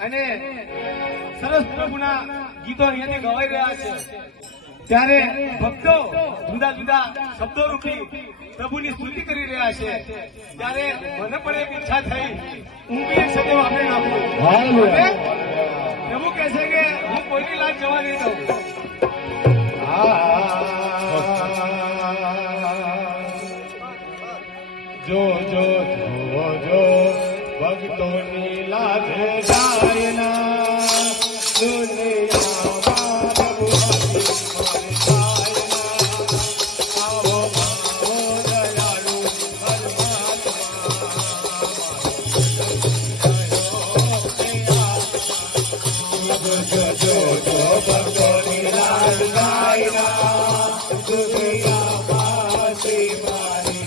અને સરસ પ્રભુના ગીતો અહીંયાથી ગવાઈ રહ્યા છે ત્યારે ભક્તો જુદા જુદા શબ્દો રૂપી પ્રભુની સ્તુતિ કરી રહ્યા છે ત્યારે મને પણ એક ઈચ્છા થઈ હું બી એક સદેવ આપણે નાખું. પ્રભુ કહે છે કે હું કોઈની લાજ જવા નહીં દઉં. જો જો જો જો ભક્તોની લાજ જાય ના દુનિયામાં પ્રભુ આવો આવો દયાળુ પરમાત્મા જો જો ભક્તોની લાજ જાય ના દુનિયામાં શ્રીમાની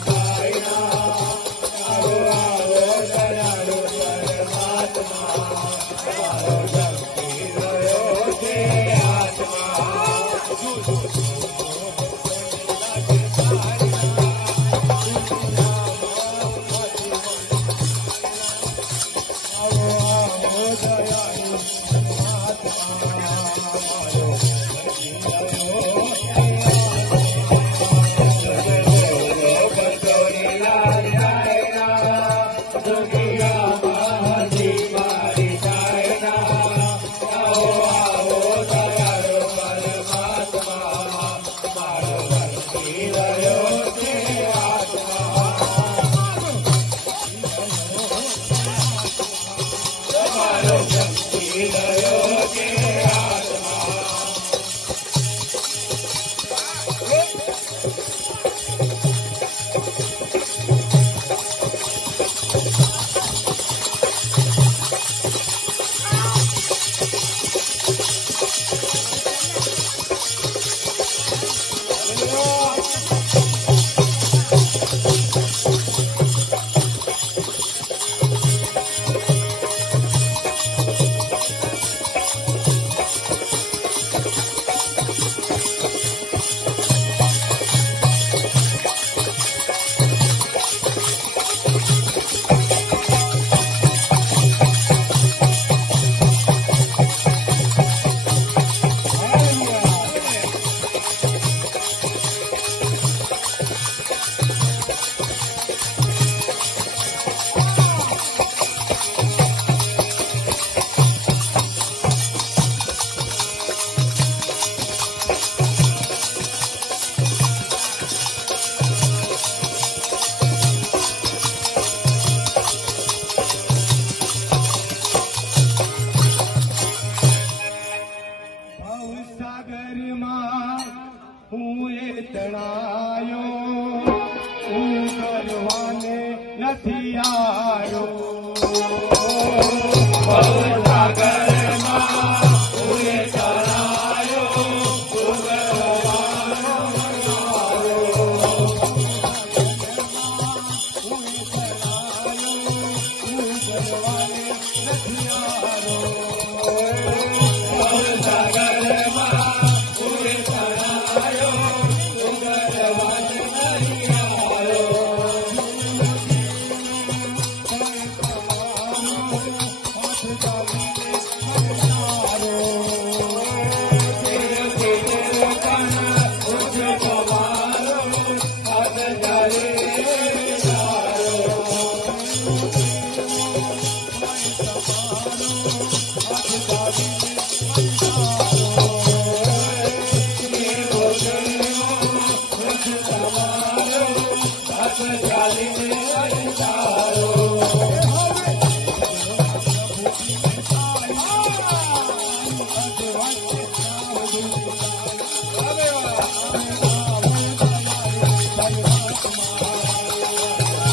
તણાયો હું કરવાને નથી આવ્યો.